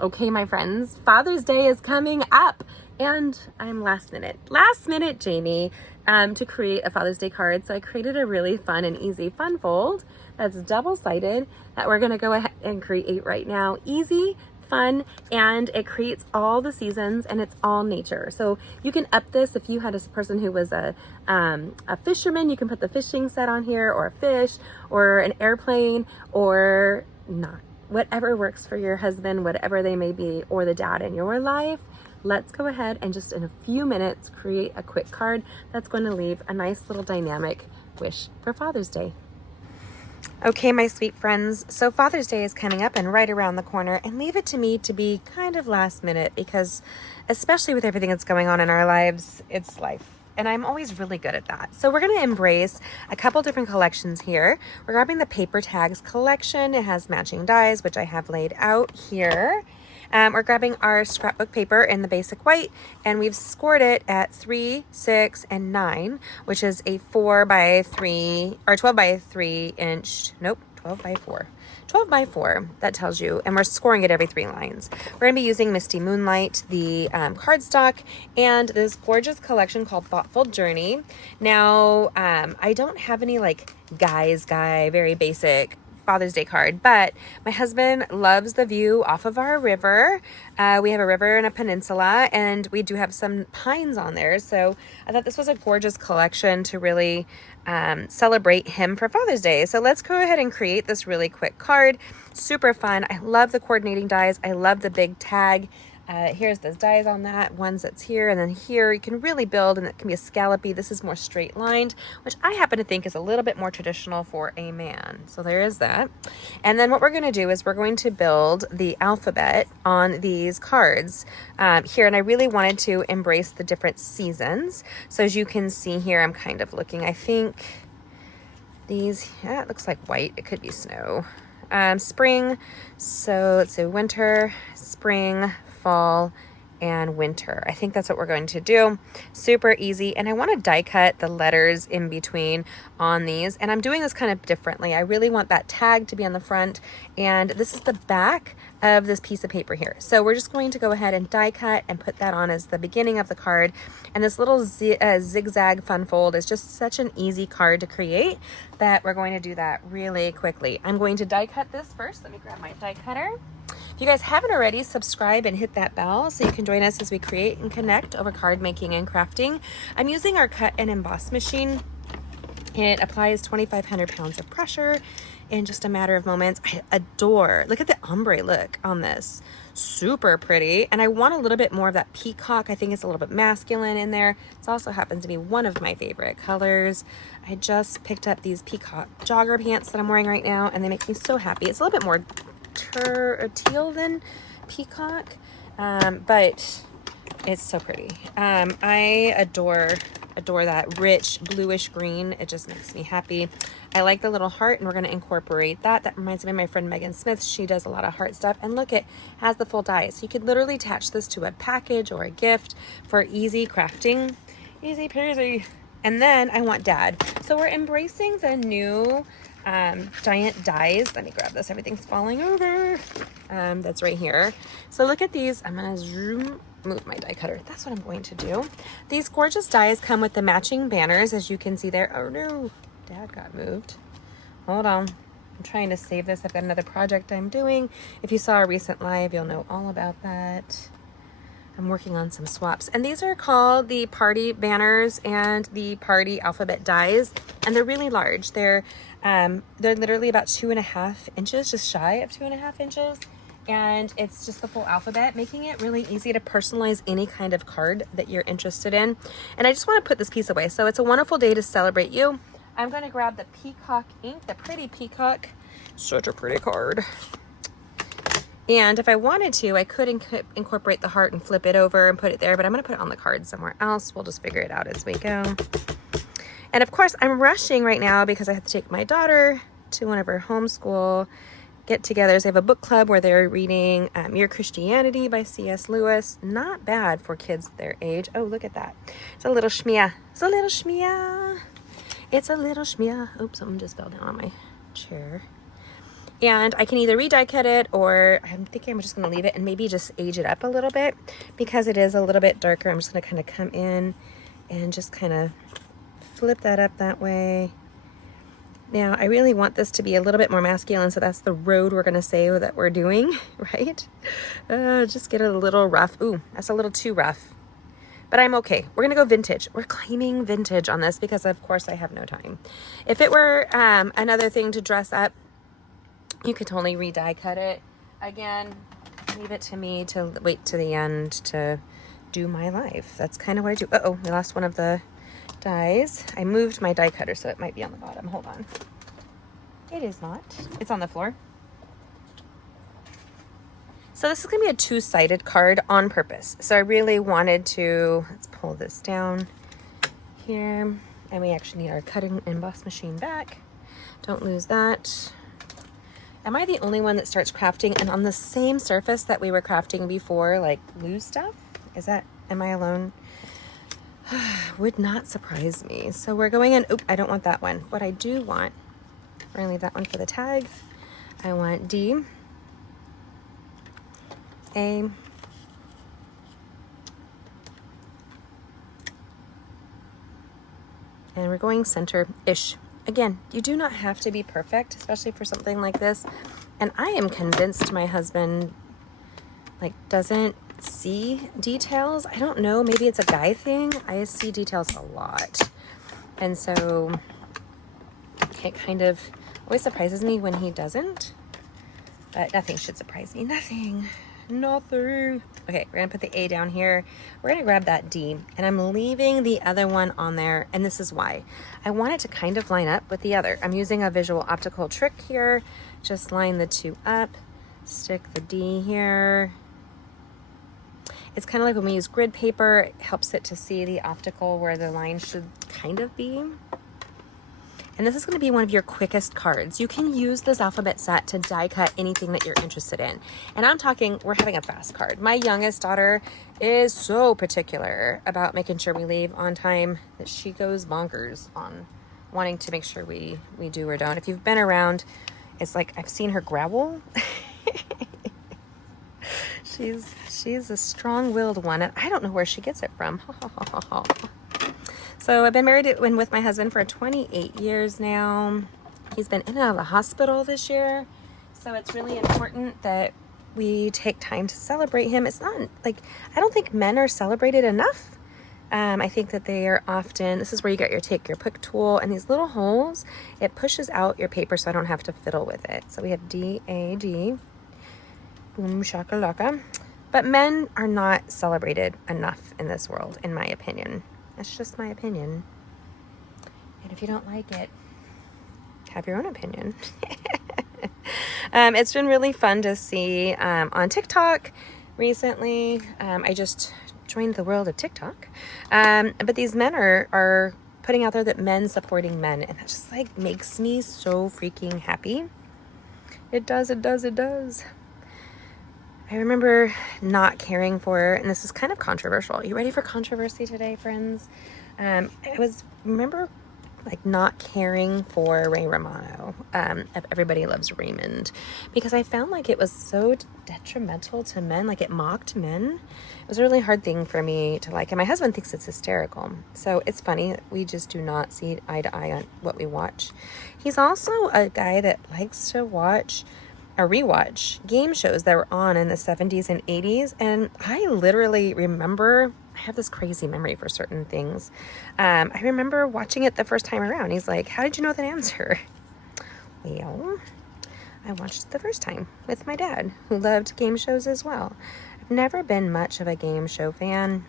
Okay, my friends, Father's Day is coming up and I'm last minute, Jamie, to create a Father's Day card. So I created a really fun and easy fun fold that's double-sided that we're gonna go ahead and create right now. Easy, fun, and it creates all the seasons and it's all nature. So you can up this if you had a person who was a fisherman, you can put the fishing set on here, or a fish, or an airplane, or not. Whatever works for your husband, whatever they may be, or the dad in your life. Let's go ahead and just in a few minutes create a quick card that's going to leave a nice little dynamic wish for Father's Day. Okay, my sweet friends, so Father's Day is coming up and right around the corner, and leave it to me to be kind of last minute because especially with everything that's going on in our lives, it's life. And I'm always really good at that. So we're going to embrace a couple different collections here. We're grabbing the Paper Tags collection. It has matching dies, which I have laid out here. We're grabbing our scrapbook paper in the basic white, and we've scored it at 3, 6, and 9, which is a 4 by 3 or 12 by 3 inch. Nope, 12 by 4. 12 by 4, that tells you, and we're scoring it every 3 lines. We're going to be using Misty Moonlight, the cardstock, and this gorgeous collection called Thoughtful Journey. Now, I don't have any like very basic Father's Day card, but my husband loves the view off of our river. We have a river and a peninsula, and we do have some pines on there. So I thought this was a gorgeous collection to really celebrate him for Father's Day. So let's go ahead and create this really quick card. Super fun. I love the coordinating dies. I love the big tag. Here's the dies on that, ones that's here, and then here you can really build, and it can be a scallopy. This is more straight lined, which I happen to think is a little bit more traditional for a man. So there is that. And then what we're going to do is we're going to build the alphabet on these cards here, and I really wanted to embrace the different seasons. So as you can see here, I'm kind of looking, I think these, yeah, it looks like white. It could be snow. Spring, so let's say winter, spring, fall, and winter. I think that's what we're going to do. Super easy. And I want to die cut the letters in between on these. And I'm doing this kind of differently. I really want that tag to be on the front. And this is the back of this piece of paper here. So we're just going to go ahead and die cut and put that on as the beginning of the card. And this little zigzag fun fold is just such an easy card to create that we're going to do that really quickly. I'm going to die cut this first. Let me grab my die cutter. If you guys haven't already, subscribe and hit that bell so you can join us as we create and connect over card making and crafting. I'm using our cut and emboss machine. It applies 2,500 pounds of pressure in just a matter of moments. I adore, look at the ombre look on this. Super pretty. And I want a little bit more of that peacock. I think it's a little bit masculine in there. It also happens to be one of my favorite colors. I just picked up these peacock jogger pants that I'm wearing right now, and they make me so happy. It's a little bit more teal than peacock, but it's so pretty. I adore that rich bluish green. It just makes me happy. I like the little heart, and we're going to incorporate that. That reminds me of my friend Megan Smith. She does a lot of heart stuff, and look, it has the full die, so you could literally attach this to a package or a gift for easy crafting. Easy peasy. And then I want dad, so we're embracing the new giant dies. Let me grab this, everything's falling over. That's right here. So look at these. I'm gonna move my die cutter. That's what I'm going to do. These gorgeous dies come with the matching banners, as you can see there. Oh no, dad got moved. Hold on, I'm trying to save this. I've got another project I'm doing. If you saw a recent live, you'll know all about that. I'm working on some swaps, and these are called the party banners and the party alphabet dies, and they're really large. They're literally about 2.5 inches, just shy of 2.5 inches, and it's just the full alphabet, making it really easy to personalize any kind of card that you're interested in. And I just want to put this piece away. So it's a wonderful day to celebrate you. I'm going to grab the peacock ink, the pretty peacock. Such a pretty card. And if I wanted to, I could incorporate the heart and flip it over and put it there, but I'm going to put it on the card somewhere else. We'll just figure it out as we go. And of course, I'm rushing right now because I have to take my daughter to one of her homeschool get-togethers. They have a book club where they're reading Mere Christianity by C.S. Lewis. Not bad for kids their age. Oh, look at that. It's a little shmia. It's a little shmia. It's a little shmia. Oops, something just fell down on my chair. And I can either re-die cut it, or I'm thinking I'm just going to leave it and maybe just age it up a little bit because it is a little bit darker. I'm just going to kind of come in and just kind of flip that up that way. Now, I really want this to be a little bit more masculine, so that's the road we're going to say that we're doing, right? Just get it a little rough. Ooh, that's a little too rough. But I'm okay. We're going to go vintage. We're claiming vintage on this because, of course, I have no time. If it were another thing to dress up, you could totally re-die cut it. Again, leave it to me to wait to the end to do my life. That's kind of what I do. Uh-oh, we lost one of the dies. I moved my die cutter, so it might be on the bottom. Hold on. It is not. It's on the floor. So this is going to be a two-sided card on purpose. So I really wanted to, let's pull this down here. And we actually need our cutting emboss machine back. Don't lose that. Am I the only one that starts crafting and on the same surface that we were crafting before, like lose stuff? Am I alone? Would not surprise me. So we're going in, oop, I don't want that one. What I do want, we're gonna leave that one for the tag. I want D, A, and we're going center-ish. Again, you do not have to be perfect, especially for something like this. And I am convinced my husband doesn't see details. I don't know, maybe it's a guy thing. I see details a lot. And so it kind of always surprises me when he doesn't. But nothing should surprise me. Nothing. Okay, we're gonna put the A down here. We're gonna grab that D, and I'm leaving the other one on there, and this is why. I want it to kind of line up with the other. I'm using a visual optical trick here. Just line the two up, stick the D here. It's kind of like when we use grid paper, it helps it to see the optical where the line should kind of be. And this is going to be one of your quickest cards. You can use this alphabet set to die cut anything that you're interested in. And I'm talking, we're having a fast card. My youngest daughter is so particular about making sure we leave on time that she goes bonkers on wanting to make sure we do or don't. If you've been around, it's like I've seen her growl. She's a strong-willed one, and I don't know where she gets it from. So I've been married with my husband for 28 years now. He's been in and out of the hospital this year. So it's really important that we take time to celebrate him. It's not like, I don't think men are celebrated enough. I think that they are often, this is where you get take your pick tool and these little holes, it pushes out your paper so I don't have to fiddle with it. So we have D, A, D, boom, shakalaka. But men are not celebrated enough in this world, in my opinion. That's just my opinion. And if you don't like it, have your own opinion. It's been really fun to see on TikTok recently. I just joined the world of TikTok. But these men are putting out there that men supporting men. And that just makes me so freaking happy. It does. I remember not caring for, and this is kind of controversial. Are you ready for controversy today, friends? I remember not caring for Ray Romano of Everybody Loves Raymond, because I found it was so detrimental to men. It mocked men. It was a really hard thing for me to like, and my husband thinks it's hysterical. So it's funny, we just do not see eye to eye on what we watch. He's also a guy that likes to watch rewatch game shows that were on in the 70s and 80s, and I literally remember, I have this crazy memory for certain things. I remember watching it the first time around. He's like, how did you know that answer? Well, I watched it the first time with my dad, who loved game shows as well. I've never been much of a game show fan.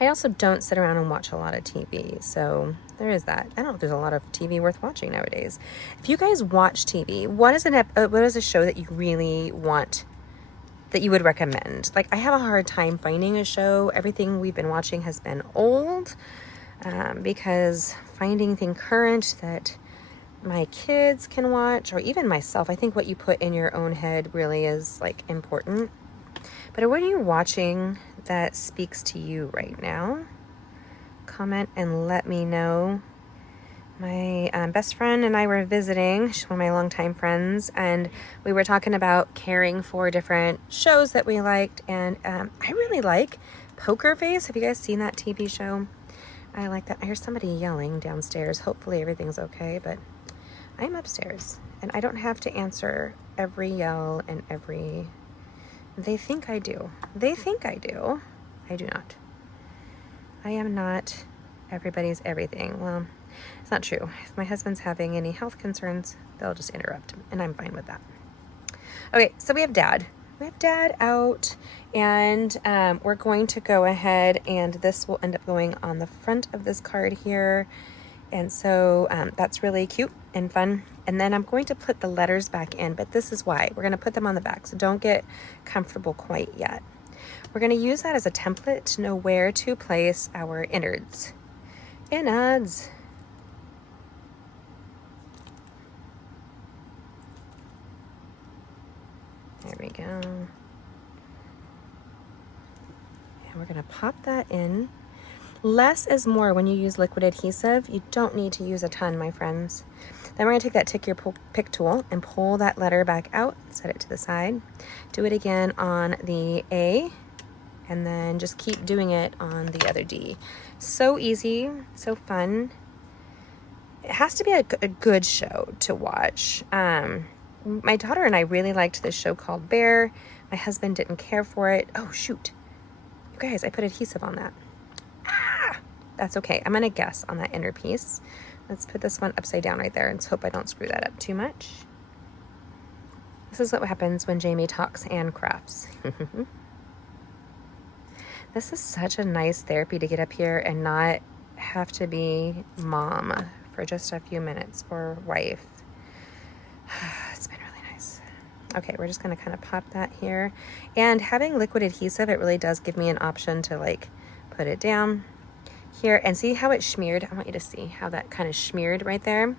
I also don't sit around and watch a lot of TV, so there is that. I don't know if there's a lot of TV worth watching nowadays. If you guys watch TV, what is a show that you really want, that you would recommend? I have a hard time finding a show. Everything we've been watching has been old, because finding thing current that my kids can watch, or even myself, I think what you put in your own head really is important. But what are you watching that speaks to you right now? Comment and let me know. My best friend and I were visiting. She's one of my longtime friends, and we were talking about caring for different shows that we liked. And I really like Poker Face. Have you guys seen that TV show? I like that. I hear somebody yelling downstairs. Hopefully everything's okay, but I'm upstairs and I don't have to answer every yell and every... They think I do. They think I do. I do not. I am not everybody's everything. Well, it's not true. If my husband's having any health concerns, they'll just interrupt, and I'm fine with that. Okay, so we have Dad. We have Dad out, and we're going to go ahead, and this will end up going on the front of this card here. And so that's really cute and fun. And then I'm going to put the letters back in, but this is why. We're going to put them on the back, so don't get comfortable quite yet. We're going to use that as a template to know where to place our innards. Innards. There we go. And we're going to pop that in. Less is more when you use liquid adhesive. You don't need to use a ton, my friends. Then we're going to take that pick tool and pull that letter back out, set it to the side. Do it again on the A, and then just keep doing it on the other D. So easy, so fun. It has to be a good show to watch. My daughter and I really liked this show called Bear. My husband didn't care for it. Oh, shoot. You guys, I put adhesive on that. That's okay. I'm going to guess on that inner piece. Let's put this one upside down right there and hope I don't screw that up too much. This is what happens when Jamie talks and crafts. This is such a nice therapy to get up here and not have to be mom for just a few minutes or wife. It's been really nice. Okay, we're just going to kind of pop that here. And having liquid adhesive, it really does give me an option to like put it down here and see how it smeared. I want you to see how that kind of smeared right there.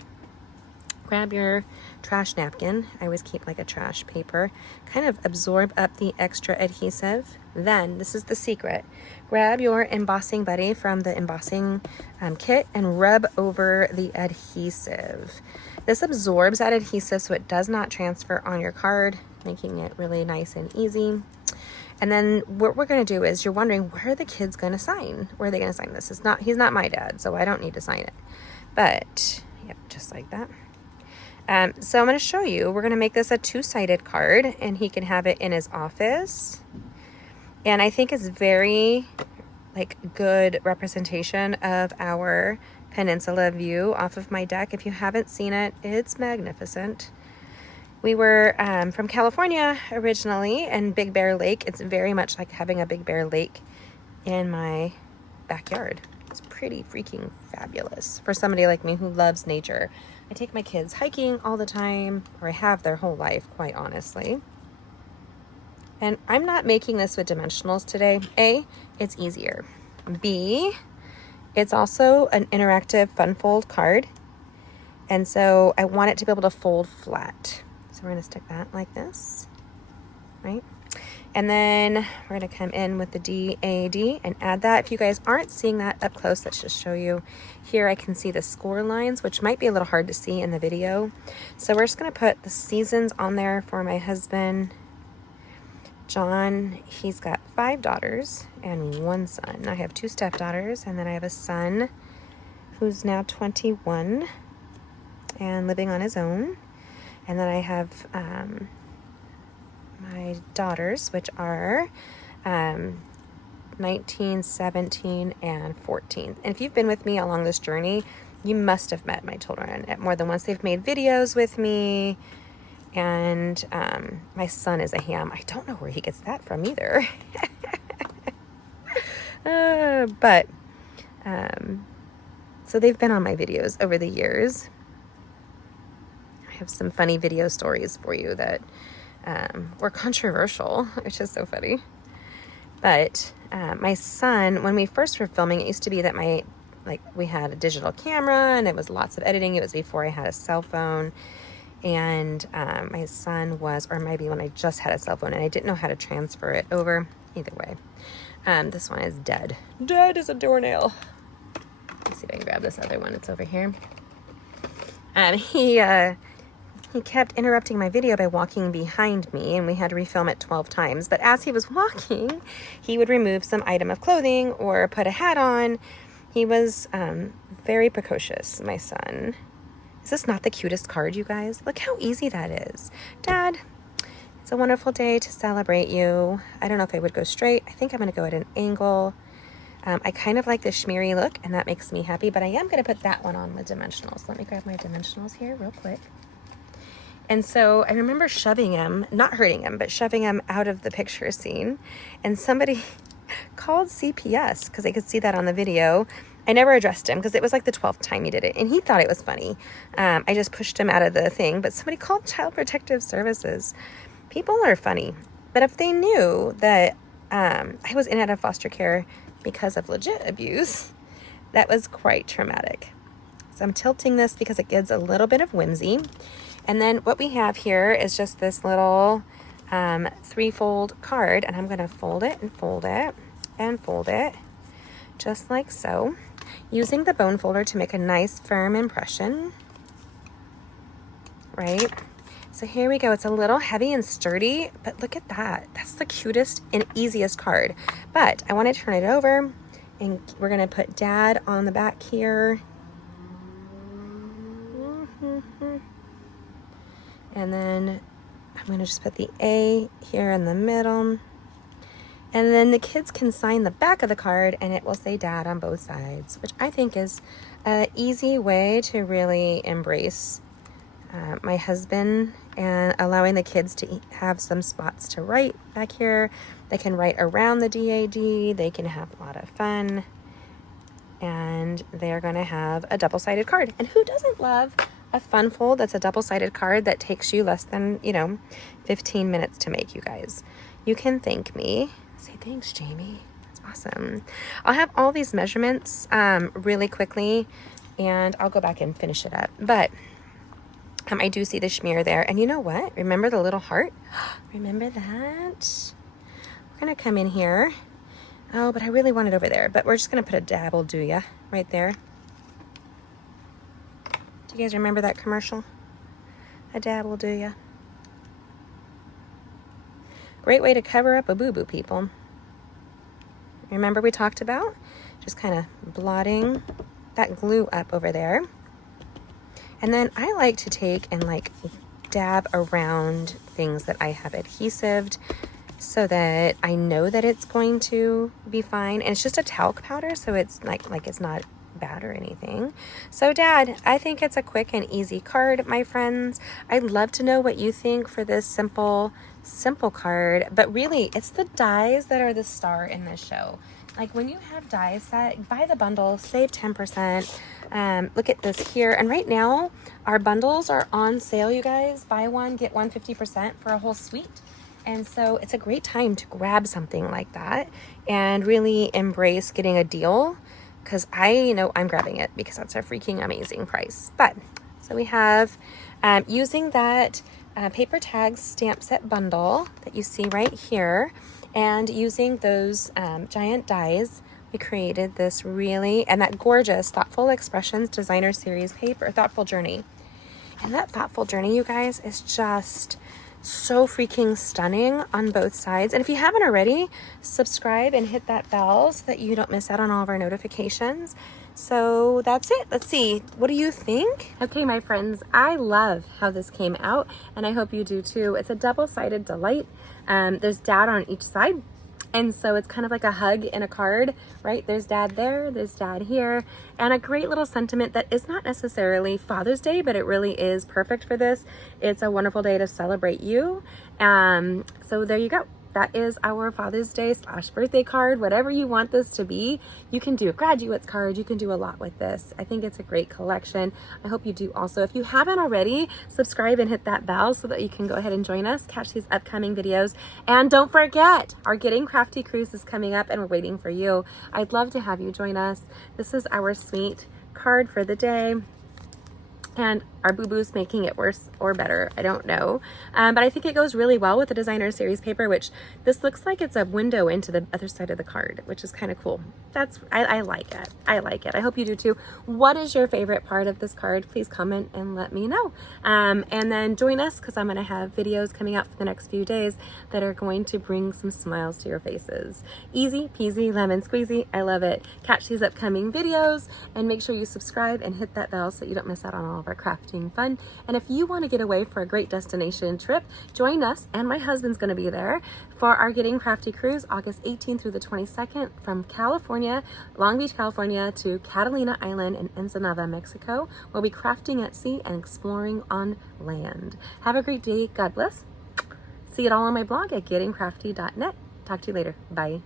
Grab your trash napkin. I always keep like a trash paper. Kind of absorb up the extra adhesive. Then, this is the secret. Grab your embossing buddy from the embossing kit and rub over the adhesive. This absorbs that adhesive so it does not transfer on your card, making it really nice and easy. And then what we're going to do is, you're wondering, where are the kids going to sign? Where are they going to sign this? He's not my dad, so I don't need to sign it. But, yep, just like that. So I'm going to show you. We're going to make this a two-sided card, and he can have it in his office. And I think it's very, like, good representation of our peninsula view off of my deck. If you haven't seen it, it's magnificent. We were from California originally, and Big Bear Lake, it's very much like having a Big Bear Lake in my backyard. It's pretty freaking fabulous for somebody like me who loves nature. I take my kids hiking all the time, or I have their whole life, quite honestly. And I'm not making this with dimensionals today. A, it's easier. B, it's also an interactive fun fold card. And so I want it to be able to fold flat. So we're going to stick that like this, right? And then we're going to come in with the DAD and add that. If you guys aren't seeing that up close, let's just show you. Here I can see the score lines, which might be a little hard to see in the video. So we're just going to put the seasons on there for my husband, John. He's got 5 daughters and 1 son. I have 2 stepdaughters, and then I have a son who's now 21 and living on his own. And then I have my daughters, which are 19, 17, and 14. And if you've been with me along this journey, you must have met my children at more than once. They've made videos with me. And my son is a ham. I don't know where he gets that from either. So they've been on my videos over the years. I have some funny video stories for you that were controversial, which is so funny. But my son, when we first were filming, it used to be that we had a digital camera and it was lots of editing. It was before I had a cell phone. And my son was, or maybe when I just had a cell phone and I didn't know how to transfer it over. Either way. This one is dead. Dead as a doornail. Let's see if I can grab this other one. It's over here. He kept interrupting my video by walking behind me, and we had to refilm it 12 times. But as he was walking, he would remove some item of clothing or put a hat on. He was very precocious, my son. Is this not the cutest card, you guys? Look how easy that is. Dad, it's a wonderful day to celebrate you. I don't know if I would go straight. I think I'm going to go at an angle. I kind of like the shmeary look, and that makes me happy, but I am going to put that one on with dimensionals. Let me grab my dimensionals here real quick. And so I remember shoving him, not hurting him, but shoving him out of the picture scene. And somebody called CPS because they could see that on the video. I never addressed him because it was like the 12th time he did it. And he thought it was funny. I just pushed him out of the thing. But somebody called Child Protective Services. People are funny. But if they knew that I was in and out of foster care because of legit abuse, that was quite traumatic. So I'm tilting this because it gives a little bit of whimsy. And then what we have here is just this little 3-fold card, and I'm going to fold it and fold it and fold it just like so, using the bone folder to make a nice firm impression, right? So here we go. It's a little heavy and sturdy, but look at that. That's the cutest and easiest card. But I want to turn it over, and we're going to put Dad on the back here. And then I'm going to just put the A here in the middle. And then the kids can sign the back of the card and it will say Dad on both sides, which I think is an easy way to really embrace my husband and allowing the kids to have some spots to write back here. They can write around the DAD. They can have a lot of fun. And they're going to have a double-sided card. And who doesn't love a fun fold that's a double-sided card that takes you less than, 15 minutes to make, you guys? You can thank me. Say thanks, Jamie. That's awesome. I'll have all these measurements really quickly, and I'll go back and finish it up. But I do see the schmear there. And you know what? Remember the little heart? Remember that? We're going to come in here. Oh, but I really want it over there. But we're just going to put a dabble do ya right there. Do you guys remember that commercial? A dabble do ya? Great way to cover up a boo-boo, people. Remember we talked about just kind of blotting that glue up over there. And then I like to take and dab around things that I have adhesived so that I know that it's going to be fine. And it's just a talc powder, so it's like it's not bad or anything. So Dad, I think it's a quick and easy card, my friends. I'd love to know what you think for this simple card, but really it's the dies that are the star in this show. Like when you have dies set, buy the bundle, save 10%. Look at this here. And right now our bundles are on sale, you guys. Buy one, get one 50% for a whole suite. And so it's a great time to grab something like that and really embrace getting a deal, because I know I'm grabbing it because that's a freaking amazing price. But so we have using that paper tag stamp set bundle that you see right here, and using those giant dies, we created this and that gorgeous Thoughtful Expressions Designer Series paper, Thoughtful Journey. And that Thoughtful Journey, you guys, is just so freaking stunning on both sides. And if you haven't already, subscribe and hit that bell so that you don't miss out on all of our notifications. So that's it. Let's see. What do you think? Okay, my friends, I love how this came out, and I hope you do too. It's a double-sided delight. There's Dad on each side. And so it's kind of like a hug in a card, right? There's Dad there, there's Dad here, and a great little sentiment that is not necessarily Father's Day, but it really is perfect for this. It's a wonderful day to celebrate you. So there you go. That is our Father's Day / birthday card. Whatever you want this to be, you can do a graduate's card. You can do a lot with this. I think it's a great collection. I hope you do also. If you haven't already, subscribe and hit that bell so that you can go ahead and join us, catch these upcoming videos. And don't forget, our Getting Crafty cruise is coming up and we're waiting for you. I'd love to have you join us. This is our sweet card for the day. And are boo-boos making it worse or better? I don't know. But I think it goes really well with the designer series paper, which this looks like it's a window into the other side of the card, which is kind of cool. I like it. I like it. I hope you do too. What is your favorite part of this card? Please comment and let me know. And then join us, because I'm going to have videos coming out for the next few days that are going to bring some smiles to your faces. Easy peasy lemon squeezy. I love it. Catch these upcoming videos and make sure you subscribe and hit that bell so that you don't miss out on all of our crafting fun. And if you want to get away for a great destination trip, join us, and my husband's going to be there for our Getting Crafty cruise, August 18th through the 22nd, from California, Long Beach, California to Catalina Island in Ensenada, Mexico. We'll be crafting at sea and exploring on land. Have a great day. God bless. See it all on my blog at gettingcrafty.net. Talk to you later. Bye.